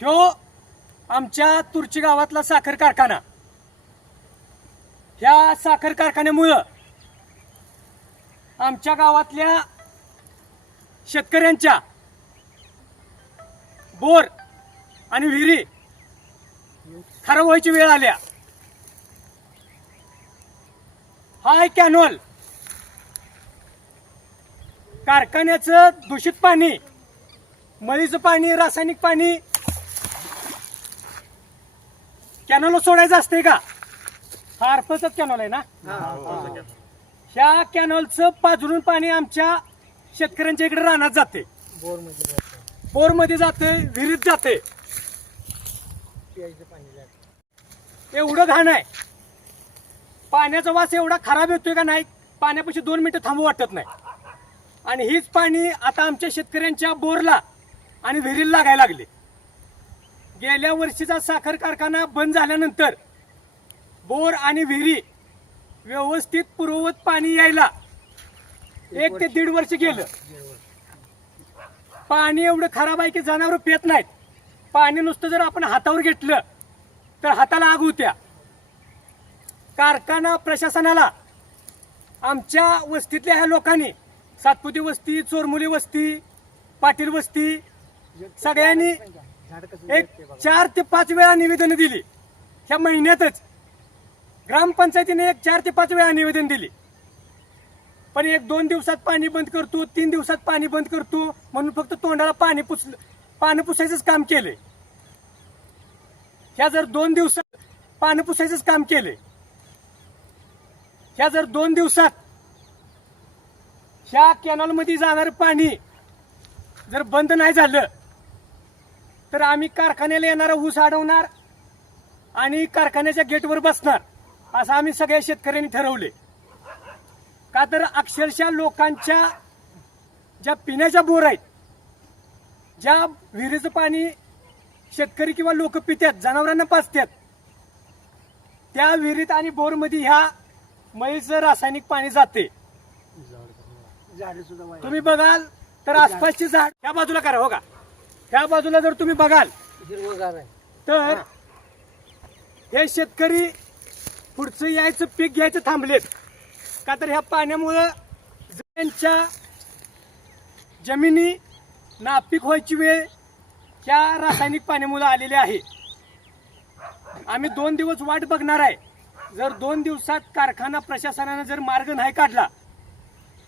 ह्यो आमच्या तुरची गावातला साखर कारखाना. ह्या साखर कारखान्यामुळं आमच्या गावातल्या शेतकऱ्यांच्या बोर आणि विहिरी खराब व्हायची वेळ आल्या. हाय कॅनॉल. कारखान्याचं दूषित पाणी मळीचं पाणी रासायनिक पाणी कॅनॉल सोडायचं असते का? हा अर्पच कॅनॉल आहे ना? ह्या कॅनॉलचं पाजरून पाणी आमच्या शेतकऱ्यांच्या इकडे रानात जाते बोरमध्ये जातं विहिरीत जातं एवढं घाण आहे. पाण्याचा वास एवढा खराब येतोय का नाही पाण्यापाशी दोन मिनिटं थांबू वाटत नाही. आणि हीच पाणी आता आमच्या शेतकऱ्यांच्या बोरला आणि विहिरीला लागायला लागले. गेल्या वर्षीचा साखर कारखाना बंद झाल्यानंतर बोर आणि विहिरी व्यवस्थित पूर्ववत पाणी यायला एक ते दीड वर्ष गेलं. पाणी एवढं खराब आहे की जनावर पेत नाहीत. पाणी नुसतं जर आपण हातावर घेतलं तर हाताला आग होत्या. कारखाना प्रशासनाला आमच्या वस्तीतल्या ह्या लोकांनी सातपुती वस्ती चोरमुली वस्ती पाटील वस्ती सगळ्यांनी एक चार ते पाच वेळा निवेदन दिली. ह्या महिन्यातच ग्रामपंचायतीने एक चार ते पाच वेळा निवेदन दिली. पण एक दोन दिवसात पाणी बंद करतो तीन दिवसात पाणी बंद करतो म्हणून फक्त तोंडाला पाणी पुस पाणी पुसायचंच काम केले ह्या जर दोन दिवसात पाणी पुसायचंच काम केले ह्या जर दोन दिवसात ह्या कॅनॉलमध्ये जाणारं पाणी जर बंद नाही झालं तर आम्ही कारखान्याला येणारा ऊस अडवणार आणि कारखान्याच्या गेटवर बसणार असं आम्ही सगळ्या शेतकऱ्यांनी ठरवले. का तर अक्षरशः लोकांच्या ज्या पिण्याच्या बोर आहेत ज्या विहिरीचं पाणी शेतकरी किंवा लोक पितात जनावरांना पाजतात त्या विहिरीत आणि बोरमध्ये ह्या म्हैचं रासायनिक पाणी जाते. तुम्ही बघाल तर आसपासची झाड ह्या बाजूला करा हो का? ह्या बाजूला जर तुम्ही बघाल हिरवगार आहे. तर हे. शेतकरी पुढचं यायचं पीक घ्यायचं थांबलेत. का तर ह्या पाण्यामुळं त्यांच्या जमिनी नापीक व्हायची वेळ ह्या रासायनिक पाण्यामुळं आलेली आहे. आम्ही दोन दिवस वाट बघणार आहे. जर दोन दिवसात कारखाना प्रशासनानं जर मार्ग नाही काढला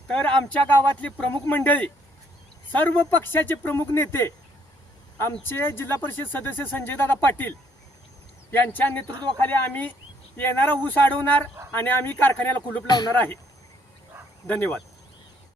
तर आमच्या गावातली प्रमुख मंडळी सर्व पक्षाचे प्रमुख नेते आमचे जिल्हा परिषद सदस्य संजयदादा पाटील यांच्या नेतृत्वाखाली आम्ही येणारा ऊस अडवणार आणि आम्ही कारखान्याला कुलूप लावणार आहे. धन्यवाद.